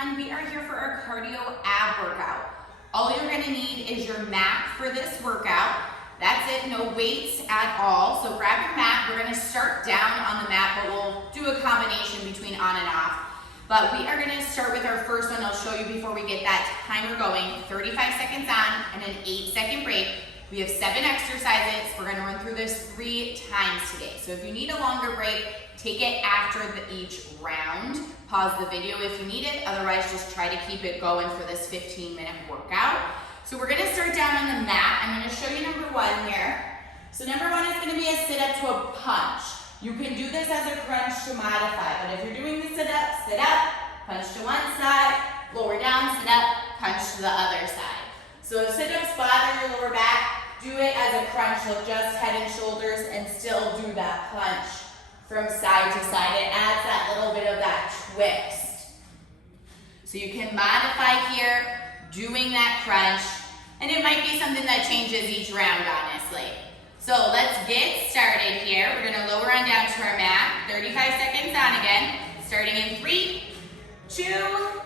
everyone. We are here for our cardio ab workout. All you're gonna need is your mat for this workout. That's it, no weights at all. So grab your mat. We're gonna start down on the mat, but we'll do a combination between on and off. But we are gonna start with our first one. I'll show you before we get that timer going. 35 seconds on and an 8-second break. We have 7 exercises. We're gonna run through this 3 times today. So if you need a longer break, take it after each round. Pause the video if you need it. Otherwise, just try to keep it going for this 15-minute workout. So we're gonna start down on the mat. I'm gonna show you number 1 here. So number 1 is gonna be a sit-up to a punch. You can do this as a crunch to modify, but if you're doing the sit-up, sit up, punch to one side, lower down, sit up, punch to the other side. So if sit-ups bother your lower back, do it as a crunch. Look just head and shoulders and still do that punch from side to side. It adds that little bit of that twist. So you can modify here, doing that crunch, and it might be something that changes each round, honestly. So let's get started here. We're gonna lower on down to our mat. 35 seconds on again. Starting in 3, 2,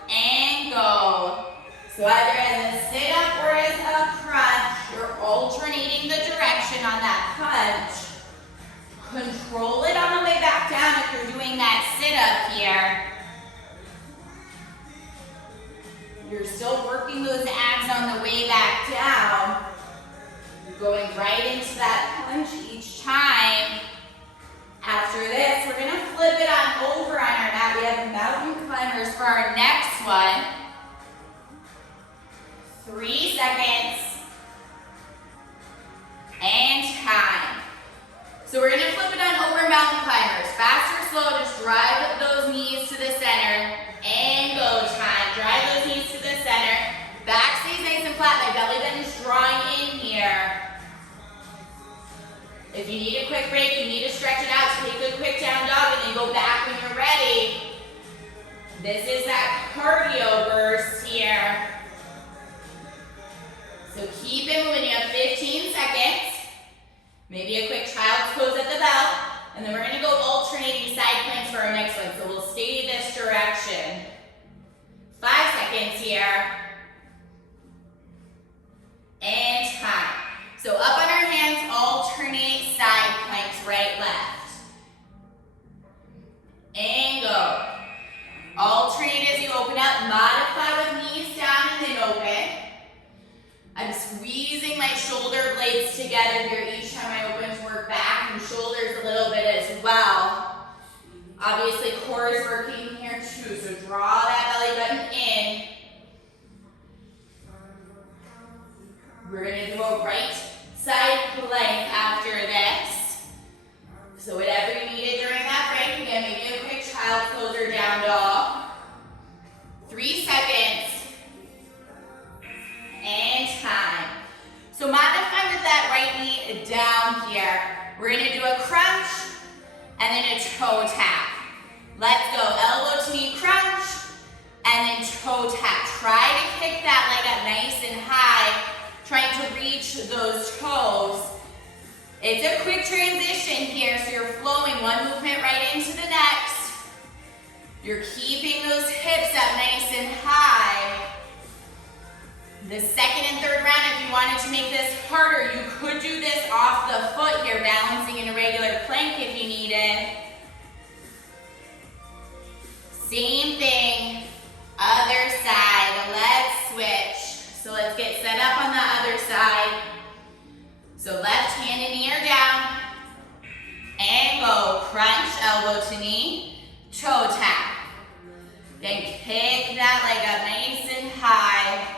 and go. So either as a sit-up or as a crunch, you're alternating the direction on that punch. Control it on the way back down if you're doing that sit-up here. You're still working those abs on the way back down. You're going right into that punch each time. After this, we're gonna flip it on over on our mat. We have mountain climbers for our next one. 3 seconds. And time. So we're gonna flip it on over mountain climbers. Fast or slow, just drive those knees to the center. And go time. Drive those knees to the center. Back stays nice and flat. My belly button is drawing in here. If you need a quick break, you need to stretch it out. So take a quick down dog and then go back when you're ready. This is that cardio burst here. So keep it moving. You have 15 seconds. Maybe a quick child's pose at the bell. And then we're gonna go alternating side planks for our next one. So we'll stay this direction. 5 seconds here. And time. So up on our hands, alternate side planks, right, left. And go. Alternate as you open up. Modify with knees down and then open. I'm squeezing my shoulder blades together here each time I open to work back and shoulders a little bit as well. Obviously, core is working here too, so draw that belly button in. We're gonna do a right side plank after this. So whatever you needed during that break, again, maybe a quick child pose or down dog. 3 seconds. And time. So modify with that right knee down here. We're gonna do a crunch and then a toe tap. Let's go, elbow to knee crunch and then toe tap. Try to kick that leg up nice and high, trying to reach those toes. It's a quick transition here, so you're flowing one movement right into the next. You're keeping those hips up nice and high. The second and third round, if you wanted to make this harder, you could do this off the foot here, balancing in a regular plank if you needed. Same thing, other side, let's switch. So let's get set up on the other side. So left hand and knee are down. And go, crunch, elbow to knee, toe tap. Then kick that leg up nice and high.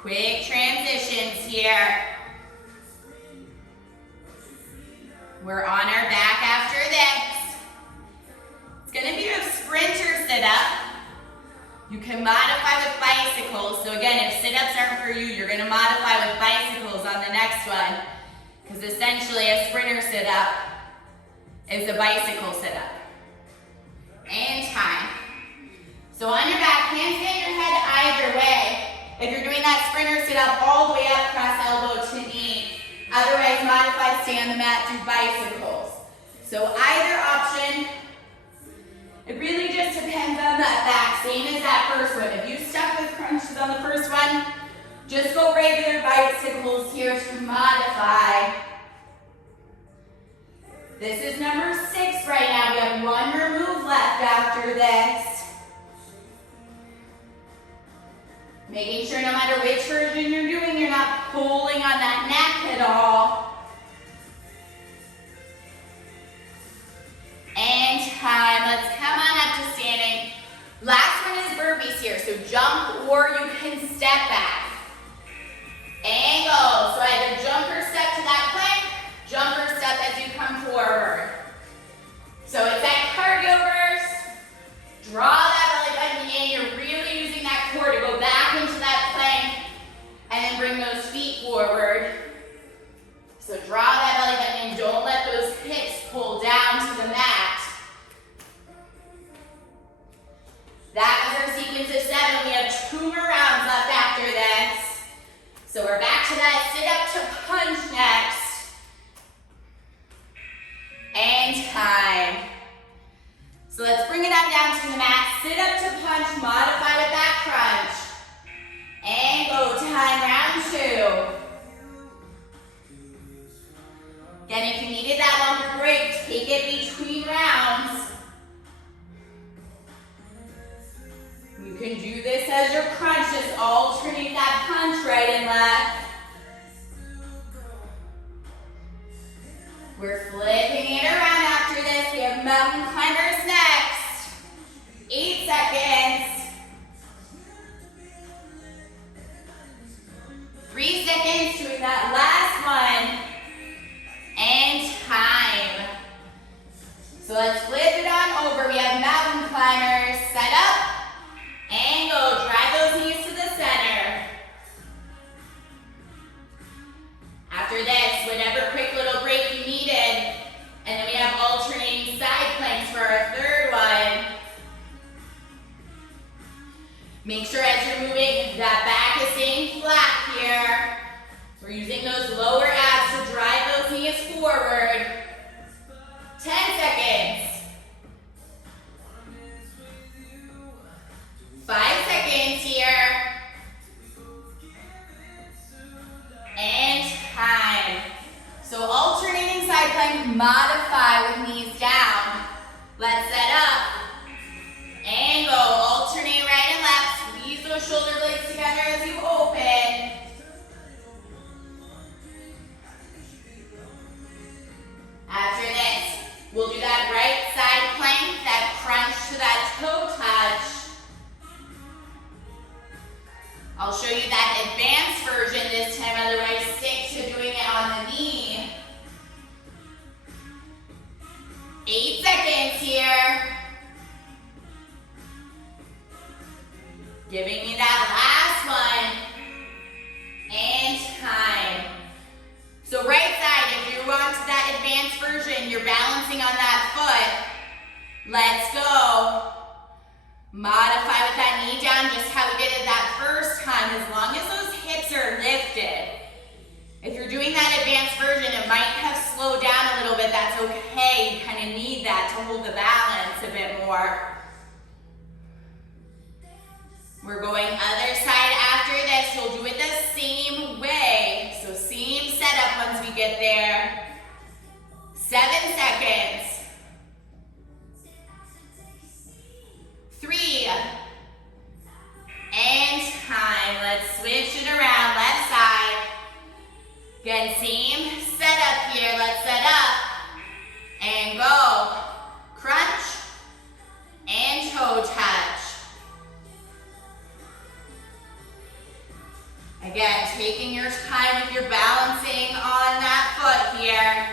Quick transitions here. We're on our back after this. It's gonna be a sprinter sit-up. You can modify with bicycles. So again, if sit-ups aren't for you, you're gonna modify with bicycles on the next one. Because essentially a sprinter sit-up is a bicycle sit-up. And time. So on your back, hands hit your head either way. If you're doing that sprinter sit-up all the way up, cross elbow to knee. Otherwise, modify, stay on the mat, do bicycles. So either option, it really just depends on that back same as that first one. If you stuck with crunches on the first one, just go regular bicycles here to modify. This is number 6 right now. We have one more move left after this. Making sure no matter which version you're doing, you're not pulling on that neck at all. And time. Let's come on up to standing. Last one is burpees here. So jump or you can step back. And go. So either jump or step to that plank, jump or step as you come forward. So it's that cardio burst. Draw that belly button in. You're really using that core to go back into that plank and then bring those feet forward. So draw that belly button in. Don't let those hips pull down to the mat. That was our sequence of 7. We have 2 more rounds left after this. So we're back to that sit up to punch next. And time. So let's bring it up down to the mat. Sit up to punch, modify with that crunch. And go, time, round 2. Again, if you needed that longer break, take it between rounds. You can do this as your crunch, just alternate that punch right and left. We're flipping it around after this. We have mountain climbers next. 8 seconds. 3 seconds doing that last one. And time. So let's flip it on over. We have mountain climbers. Set up. And go. Drive those knees to the center. After this, whatever quick little break you needed. And then we have alternating side planks for our 3rd one. Make sure as you're moving, that back is staying flat here. We're using those lower abs to drive those knees forward. 10 seconds. 5 seconds here. And time. So alternating side plank, modify with knees down. Let's set up. And go. Alternate right and left. Squeeze those shoulder blades together as you open. After this, we'll do that right side plank, that crunch to that toe touch. I'll show you that advanced version this time, otherwise stick to doing it on the knee. 8 seconds here. Giving me that last one. And time. So right side, if you want that advanced version, you're balancing on that foot. Let's go. Modify with that knee down, just how we did it that first time, as long as those hips are lifted. If you're doing that advanced version, it might have slowed down a little bit. That's okay. You kind of need that to hold the balance a bit more. We're going other side after this. You'll do it the same way. So same setup once we get there. 7 seconds. 3. And time. Let's switch it around. Left side. Again, same setup here. Let's set up. And go. Crunch. And toe touch. Again, taking your time if you're balancing on that foot here.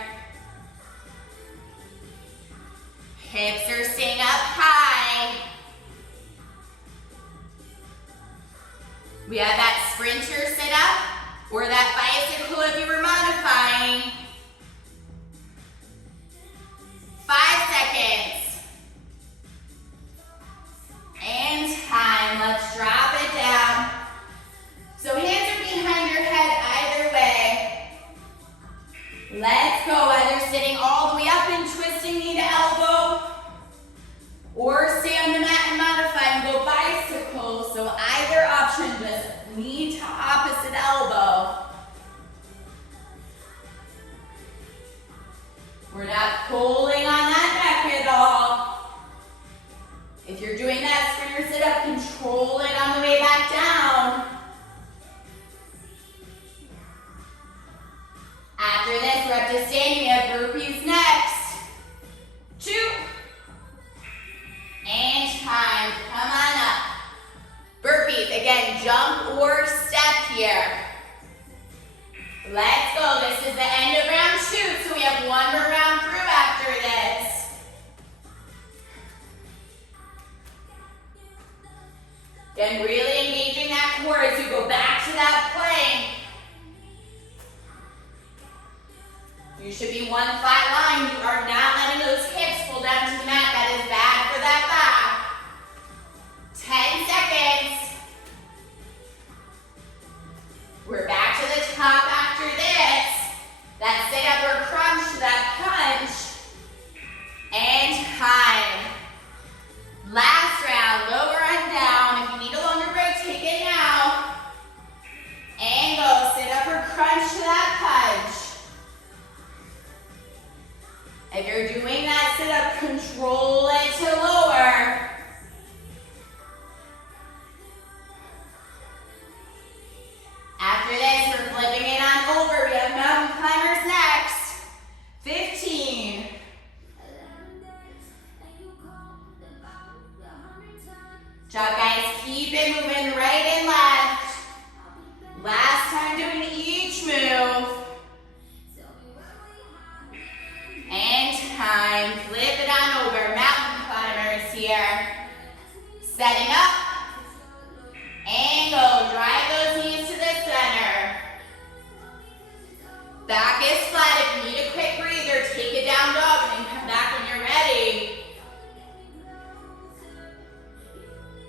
Hips are staying up high. We have that sprinter sit up or that bicycle if you were modifying. 5 seconds. And time. Let's drop it down. So hands are behind your head either way. Let's go. Either sitting all the way up and twisting knee to elbow, or stay on the mat and modify and go bicycle If you're doing that sprinter sit-up, control it on the way back down. After this, we're up to standing. We have burpees next. 2. And time. Come on up. Burpees. Again, jump or step here. Let's go. This is the end of round 2, so we have one more round through after this. Then really engaging that core as you go back to that plank. You should be one flat line. You are not letting those hips pull down to the mat. That is bad for that back. 10 seconds. We're back to the top after this. That sit up or crunch to that punch. And time. Last round, lower and down. If you need a longer break, take it now. And go, sit up or crunch to that punch. If you're doing that sit up, control it to lower. After this, we're flipping it on over. We have mountain climbers next. 15. Job, guys. Keep it moving right and left. Last time doing each move. And time. Flip it on over. Mountain climbers here. Setting up. And go. Drive those knees to the center. Back is flat. If you need a quick breather, take it down dog and then come back when you're ready.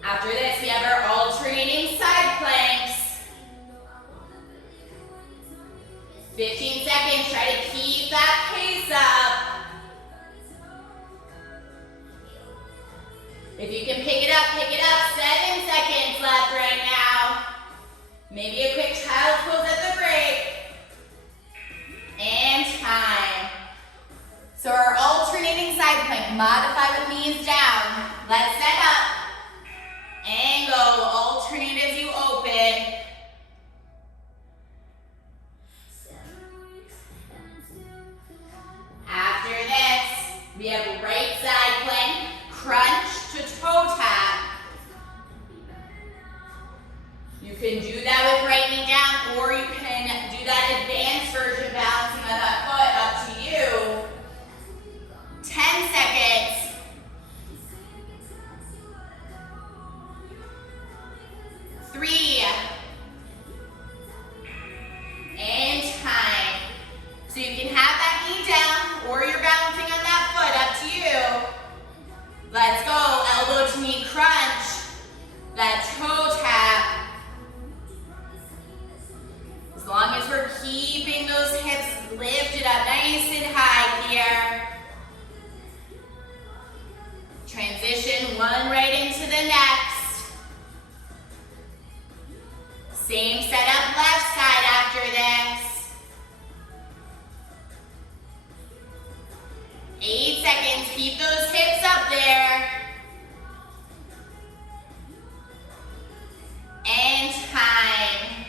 After this, we have our alternating side planks. 15 seconds. Try to keep that pace up. If you can pick it up, pick it up. 7 seconds left right now. Maybe a quick child's pose at the break. And time. So our alternating side plank, modify with knees down. Let's set up. And go. Alternate as you open. After this, we have right side plank, crunch to toe tap. You can do that with right knee down, or you can do that advanced version, balancing on that foot, up to you. 10 seconds. 3. And time. So you can have that knee down, or you're balancing on that foot, up to you. Let's go, elbow to knee crunch. That toe tap. As long as we're keeping those hips lifted up nice and high here. Transition one right into the next. Same setup left side after this. 8 seconds, keep those hips up there. And time.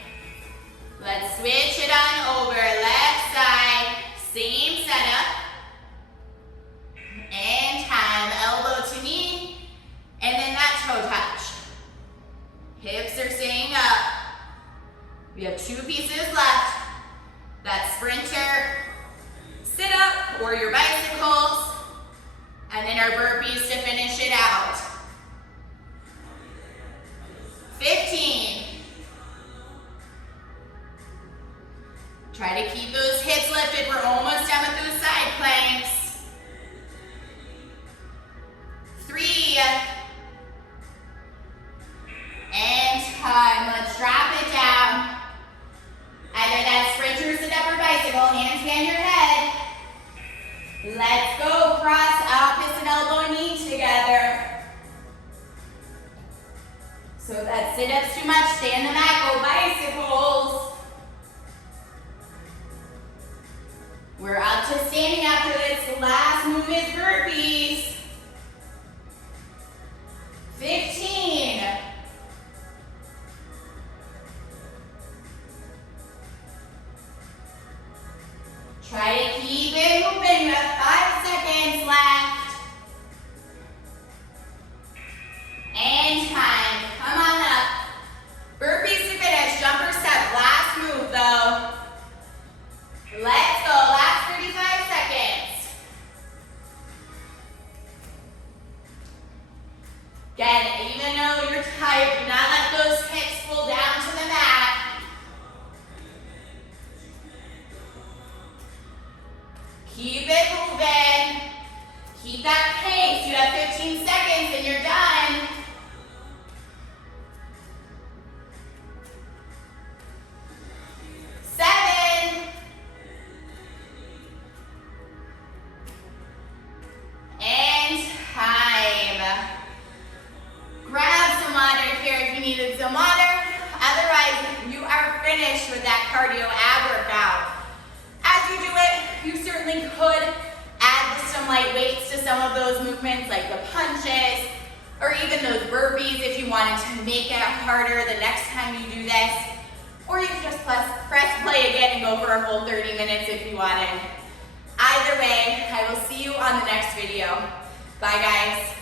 Let's switch it on over, left side, same setup. And time, elbow to knee, and then that toe touch. Hips are staying up. We have 2 pieces left. That sprinter, sit up, or your bicycles, and then our burpees to finish it out. 15. Try to keep those hips lifted. We're almost done with those side planks. 3. And time. Let's drop it down. Either that sprinter, sit up, or bicycle. Hands behind your head. Let's go. Cross opposite elbow, knee together. So if that sit-up's too much, stay on the mat. Go bicycles. We're up to standing after this. The last move is burpees. you're tired, do not let those hips pull down to the mat. Keep it moving. Keep that pace. You have 15 seconds and you're done. 7. And time. Grab some water here if you needed some water. Otherwise, you are finished with that cardio ab workout. As you do it, you certainly could add some light weights to some of those movements like the punches or even those burpees if you wanted to make it harder the next time you do this. Or you can just press play again and go for a full 30 minutes if you wanted. Either way, I will see you on the next video. Bye guys.